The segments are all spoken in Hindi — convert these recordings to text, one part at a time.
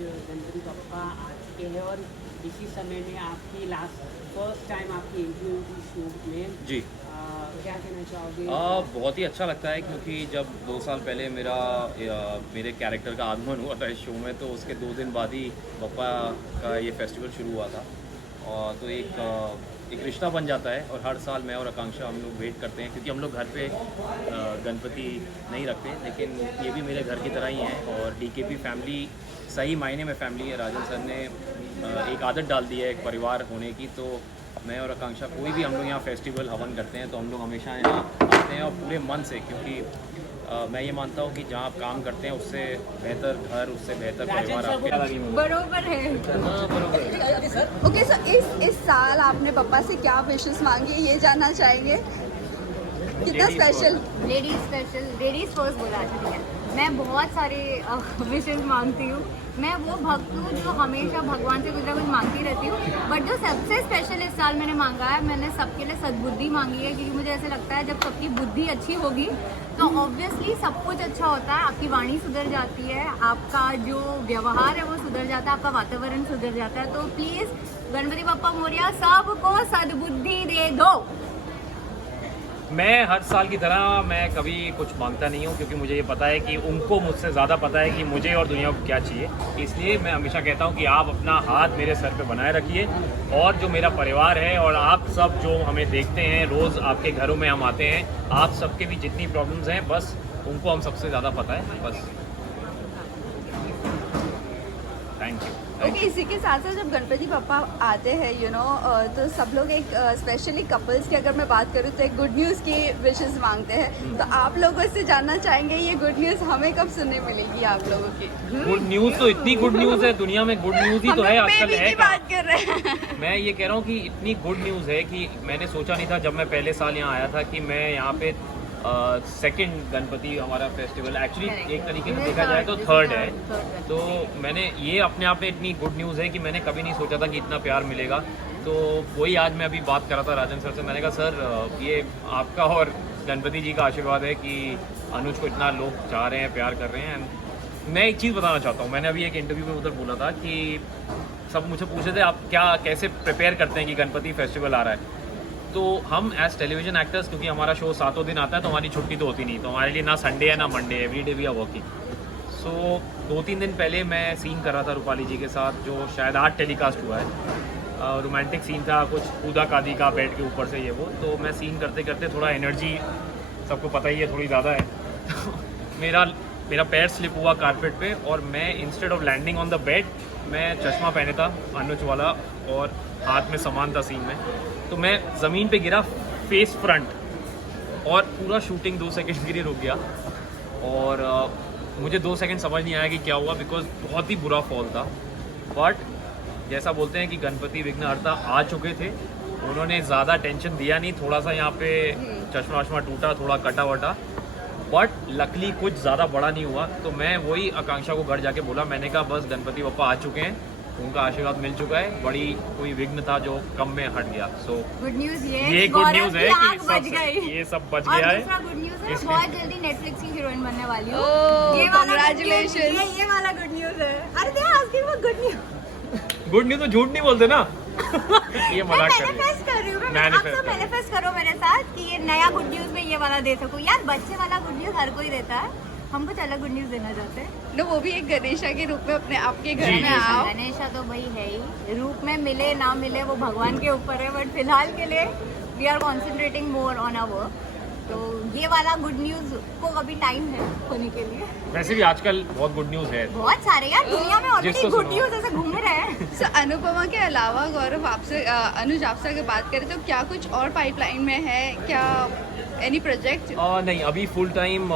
गणपति बप्पा आ चुके हैं और इसी समय में आपकी फर्स्ट टाइम आपकी इंटरव्यू की शूट में जी। क्या कहना चाहोगे? बहुत ही अच्छा लगता है क्योंकि जब 2 साल पहले मेरे कैरेक्टर का आगमन हुआ था इस शो में, तो उसके 2 दिन बाद ही बप्पा का ये फेस्टिवल शुरू हुआ था। और तो एक रिश्ता बन जाता है और हर साल मैं और आकांक्षा हम लोग वेट करते हैं, क्योंकि हम लोग घर पे गणपति नहीं रखते, लेकिन ये भी मेरे घर की तरह ही हैं। और डीकेपी फैमिली सही मायने में फैमिली है। राजन सर ने एक आदत डाल दी है एक परिवार होने की, तो मैं और आकांक्षा कोई भी हम लोग यहाँ फेस्टिवल हवन करते हैं तो हम लोग हमेशा यहाँ आते हैं और पूरे मन से, क्योंकि मैं ये मानता हूँ कि जहाँ आप काम करते हैं उससे बेहतर घर, उससे बेहतर परिवार आपके बरोबर है। बरोबर। ओके, सो इस साल आपने पप्पा से क्या विशेस मांगी है ये जानना चाहेंगे? कितना स्पेशल? लेडीज फर्स्ट बोला। ठीक है, मैं बहुत सारे विशेस मांगती हूँ। मैं वो भक्त हूँ जो हमेशा भगवान से कुछ ना कुछ मांगती रहती हूँ, बट जो सबसे स्पेशल इस साल मैंने मांगा है, मैंने सबके लिए सद्बुद्धि मांगी है, क्योंकि मुझे ऐसे लगता है जब सबकी बुद्धि अच्छी होगी तो ऑब्वियसली सब कुछ अच्छा होता है। आपकी वाणी सुधर जाती है, आपका जो व्यवहार है वो सुधर जाता है, आपका वातावरण सुधर जाता है। तो प्लीज़ गणपति बप्पा मोरया सबको सद्बुद्धि दे दो। मैं हर साल की तरह मैं कभी कुछ मांगता नहीं हूँ, क्योंकि मुझे ये पता है कि उनको मुझसे ज़्यादा पता है कि मुझे और दुनिया को क्या चाहिए। इसलिए मैं हमेशा कहता हूँ कि आप अपना हाथ मेरे सर पे बनाए रखिए, और जो मेरा परिवार है और आप सब जो हमें देखते हैं, रोज़ आपके घरों में हम आते हैं, आप सबके भी जितनी प्रॉब्लम्स हैं बस उनको हम सबसे ज़्यादा पता है। बस थैंक यू। ओके, इसी के साथ साथ जब गणपति बप्पा आते हैं तो सब लोग एक स्पेशली कपल्स की अगर मैं बात करूँ तो एक गुड न्यूज़ की विशेस मांगते हैं। तो आप लोगों से जानना चाहेंगे ये गुड न्यूज़ हमें कब सुनने मिलेगी आप लोगों की? गुड न्यूज़ तो इतनी गुड न्यूज़ है दुनिया में, गुड न्यूज़ ही तो है आजकल है। बात कर रहे हैं। मैं ये कह रहा हूँ कि इतनी गुड न्यूज़ है कि मैंने सोचा नहीं था जब मैं पहले साल यहाँ आया था कि मैं यहाँ पे सेकंड गणपति हमारा फेस्टिवल, एक्चुअली एक तरीके से देखा जाए तो थर्ड है। तो मैंने ये अपने आप में इतनी गुड न्यूज़ है कि मैंने कभी नहीं सोचा था कि इतना प्यार मिलेगा। तो वही आज मैं अभी बात कर रहा था राजन सर से, मैंने कहा सर ये आपका और गणपति जी का आशीर्वाद है कि अनुज को इतना लोग चाह रहे हैं, प्यार कर रहे हैं। मैं एक चीज़ बताना चाहता हूँ, मैंने अभी एक इंटरव्यू में उधर बोला था कि सब मुझे पूछे थे आप कैसे प्रिपेयर करते हैं कि गणपति फेस्टिवल आ रहा है। तो हम एज टेलीविजन एक्टर्स, क्योंकि हमारा शो 7 दिन आता है तो हमारी छुट्टी तो होती नहीं, तो हमारे लिए ना संडे है ना Monday, every day we are working. So 2-3 दिन पहले मैं सीन कर रहा था रूपाली जी के साथ, जो शायद आज टेलीकास्ट हुआ है। रोमांटिक सीन था, कुछ कूदा कादी का बेड के ऊपर से ये वो। तो मैं सीन करते करते थोड़ा एनर्जी, सबको पता ही है, थोड़ी ज़्यादा है। तो मेरा पैर स्लिप हुआ कारपेट पे, और मैं instead of landing on the bed, मैं चश्मा पहने था अनुज वाला और हाथ में सामान था सीन में, तो मैं ज़मीन पे गिरा फेस फ्रंट, और पूरा शूटिंग 2 सेकंड के लिए रुक गया। और मुझे 2 सेकंड समझ नहीं आया कि क्या हुआ, बिकॉज बहुत ही बुरा फॉल था। बट जैसा बोलते हैं कि गणपति विघ्नहर्ता आ चुके थे, उन्होंने ज़्यादा टेंशन दिया नहीं, थोड़ा सा यहाँ पे चश्मा वश्मा टूटा, थोड़ा कटा वटा, बट लकली कुछ ज़्यादा बड़ा नहीं हुआ। तो मैं वही आकांक्षा को घर जाके बोला, मैंने कहा बस गणपति बप्पा आ चुके हैं, उनका आशीर्वाद मिल चुका है, बड़ी कोई विघ्न था जो कम में हट गया। सो गुड न्यूज़ ये गुड न्यूज़ है कि ये सब बच गया है। दूसरा गुड न्यूज़ है, बहुत जल्दी नेटफ्लिक्स की हीरोइन बनने वाली हूँ। Oh, ये वाला congratulations. ये वाला गुड न्यूज़ है। अरे they asking for good news. Good news तो झूठ नहीं बोलते ना। ये मजाक कर रही मैनिफेस्ट कर रही हूँ मैं। आप Manifest सब कर। मैनिफेस्ट करो मेरे साथ कि ये नया गुड न्यूज़ में ये वाला दे सकूँ। यार बच्चे वाला गुड न्यूज़ हर कोई देता है, हम कुछ अलग गुड न्यूज़ देना चाहते हैं। नो, वो भी एक गणेशा के रूप में अपने आपके घर जी, में आओ। गणेशा तो भाई है ही, रूप में मिले ना मिले वो भगवान के ऊपर है, बट फिलहाल के लिए we are concentrating more on our work. तो ये वाला गुड न्यूज़ को अभी टाइम है होने के लिए। वैसे भी आजकल बहुत गुड न्यूज़ है। बहुत सारे यार दुनिया में ऑलरेडी जिसको गुड सुनो। न्यूज़ ऐसे घूम रहे हैं। सो अनुपमा के अलावा गौरव आपसे अनुज आपसे अगर बात करें तो क्या कुछ और पाइपलाइन में है क्या? Any project? नहीं, अभी फुल टाइम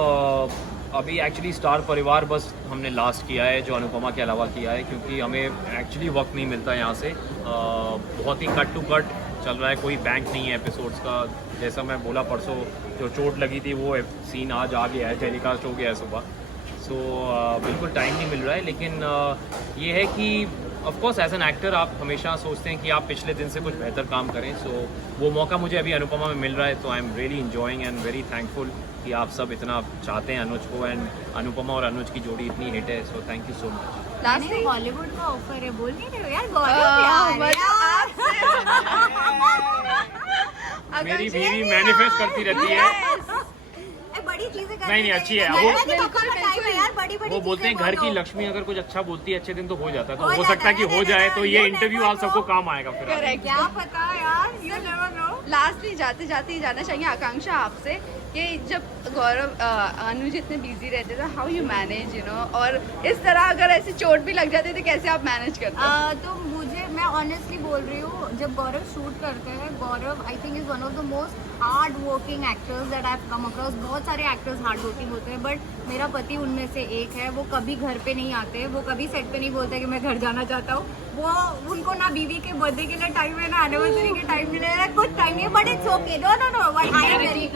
अभी एक्चुअली स्टार परिवार बस हमने लास्ट किया है, जो अनुपमा के अलावा किया है, क्योंकि हमें एक्चुअली वक्त नहीं मिलता यहाँ से। बहुत ही कट टू कट चल रहा है, कोई बैंक नहीं है एपिसोड्स का। जैसा मैं बोला परसों, जो चोट लगी थी वो सीन आज आ गया है, टेलीकास्ट हो गया है सुबह। सो बिल्कुल टाइम नहीं मिल रहा है, लेकिन ये है कि of course as an actor आप हमेशा सोचते हैं कि आप पिछले दिन से कुछ बेहतर काम करें। सो वो मौका मुझे अभी अनुपमा में मिल रहा है, तो I am really enjoying and very thankful कि आप सब इतना चाहते हैं अनुज को, एंड अनुपमा और अनुज की जोड़ी इतनी हिट है, so thank you so much. Lastly Hollywood का ऑफर है, बोल नहीं रहे हो यार? गौरव यार, मेरी बीवी मैनिफेस्ट करती रहती है। बड़ी चीजें नहीं, अच्छी है वो। वो बोलते हैं घर की लक्ष्मी अगर कुछ अच्छा बोलती है अच्छे दिन तो हो जाता है, तो हो सकता है कि हो जाए, तो ये इंटरव्यू आप सबको काम आएगा फिर। करेक्ट, क्या पता यार, यू नेवर नो। लास्टली जाते जाते जानना चाहेंगे आकांक्षा आपसे कि जब गौरव अनुज इतने बिजी रहते थे, how you manage, you know, और इस तरह अगर ऐसे चोट भी लग जाती है तो कैसे आप मैनेज करते हैं? तो मुझे, मैं ऑनेस्टली बोल रही हूँ, जब गौरव शूट करते हैं, Gaurav I think is one of the most hard working actors that I have come across. बहुत सारे एक्टर्स हार्ड वर्किंग होते हैं, बट मेरा पति उनमें से एक है। वो कभी घर पे नहीं आते, वो कभी सेट पे नहीं बोलते कि मैं घर जाना चाहता हूँ। वो, उनको ना बीवी के बर्थडे के लिए टाइम है, ना एनिवर्सरी के टाइम के लिए कुछ टाइम नहीं है, but it's okay. No no no, but I am very,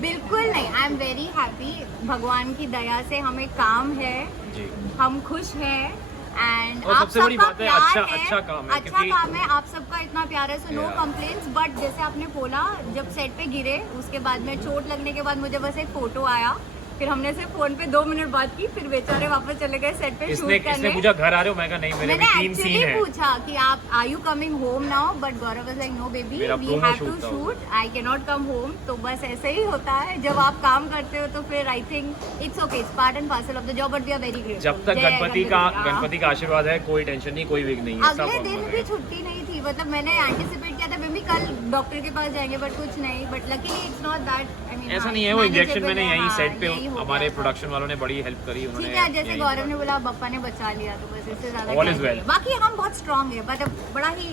बिल्कुल नहीं, आई एम वेरी हैप्पी। भगवान की दया से हमें काम है जी। हम खुश हैं, एंड और आप सबसे बड़ी सबका बात है, प्यार अच्छा काम है, अच्छा क्योंकि काम है, आप सबका इतना प्यार है, so no Yeah. Complaints. But जैसे आपने बोला, जब सेट पे गिरे, उसके बाद में चोट लगने के बाद मुझे बस एक फोटो आया, फिर हमने सिर्फ फोन पे 2 मिनट बात की, फिर बेचारे वापस चले गए सेट पे शूट इसने करने। पूछा घर आ रहे हो, मैं कहा नहीं, मेरे भी मैंने 3 सीन एक्चुअली है। पूछा कि आप are you coming home now, but Gaurav was like no baby, मेरा we promo have to shoot था वो। Shoot, I can not come home. तो बस ऐसे ही होता है, जब आप काम करते हो तो फिर I think it's okay, it's part and parcel of the job, but we are very grateful. जब तक गणपति का आशीर्वाद है, कोई टेंशन नहीं, कोई विघ्न नहीं है, सब अगले दिन नॉर्मल भी है। छुट्टी नहीं थी, मतलब मैंने एंटिसिपेट किया था बेबी कल डॉक्टर के पास जाएंगे, बट कुछ नहीं, but luckily it's not that, I mean ऐसा नहीं है, वो इंजेक्शन मैंने यहीं हाँ, सेट पे यही हो हमारे गया था। प्रोडक्शन वालों ने बड़ी हेल्प करी, ठीक उन्होंने है, जैसे यहीं गौरव पर। ने बोला बप्पा ने बचा लिया, तो बस इससे ज्यादा All क्या is well. चाहिए। बाकी हम बहुत स्ट्रांग है, बट बड़ा ही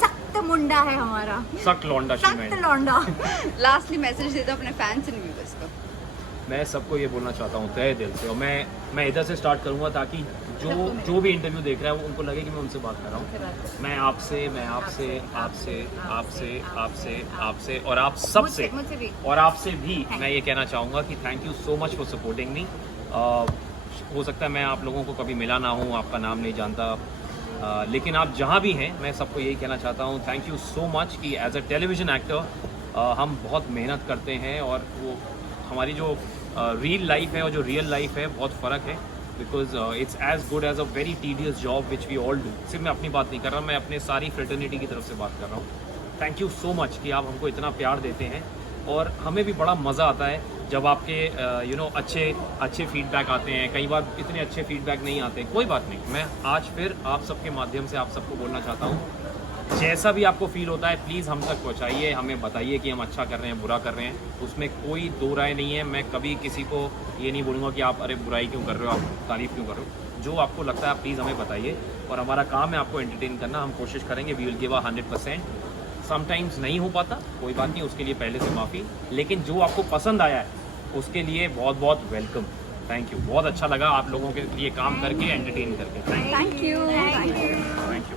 सख्त मुंडा है हमारा, सख्त लौंडा सख्त शिमेंट। लौंडा। लास्टली मैसेज देते हो अपने फैंस एंड व्यूअर्स को। मैं सबको ये बोलना चाहता हूँ तहे दिल से, और मैं इधर से स्टार्ट करूँगा ताकि जो भी इंटरव्यू देख रहा है वो उनको लगे कि मैं उनसे बात कर रहा हूँ। मैं आपसे आपसे और आप सबसे मुझसे भी। और आपसे भी मैं ये कहना चाहूँगा कि thank you so much for supporting me. हो सकता है मैं आप लोगों को कभी मिला ना हूँ, आपका नाम नहीं जानता, लेकिन आप जहाँ भी हैं मैं सबको यही कहना चाहता हूँ, थैंक यू सो मच कि एज अ टेलीविज़न एक्टर हम बहुत मेहनत करते हैं, और वो हमारी जो रियल लाइफ है और जो रियल लाइफ है बहुत फ़र्क है, because it's as good as a very tedious job which we all do. सिर्फ मैं अपनी बात नहीं कर रहा, मैं अपने सारी फ्रेटर्निटी की तरफ से बात कर रहा हूँ। थैंक यू सो मच कि आप हमको इतना प्यार देते हैं, और हमें भी बड़ा मज़ा आता है जब आपके अच्छे फीडबैक आते हैं। कई बार इतने अच्छे फीडबैक नहीं आते, कोई बात नहीं, मैं आज फिर आप सबके माध्यम से आप सबको बोलना चाहता हूँ, जैसा भी आपको फील होता है प्लीज़ हम तक पहुँचाइए, हमें बताइए कि हम अच्छा कर रहे हैं बुरा कर रहे हैं, उसमें कोई दो राय नहीं है। मैं कभी किसी को ये नहीं बोलूँगा कि आप अरे बुराई क्यों कर रहे हो, आप तारीफ़ क्यों कर रहे हो। जो आपको लगता है आप प्लीज़ हमें बताइए, और हमारा काम है आपको एंटरटेन करना, हम कोशिश करेंगे, वी विल गिव 100%। समटाइम्स नहीं हो पाता, कोई बात नहीं, उसके लिए पहले से माफ़ी, लेकिन जो आपको पसंद आया है उसके लिए बहुत बहुत वेलकम। थैंक यू, बहुत अच्छा लगा आप लोगों के लिए काम करके, एंटरटेन करके। Thank you.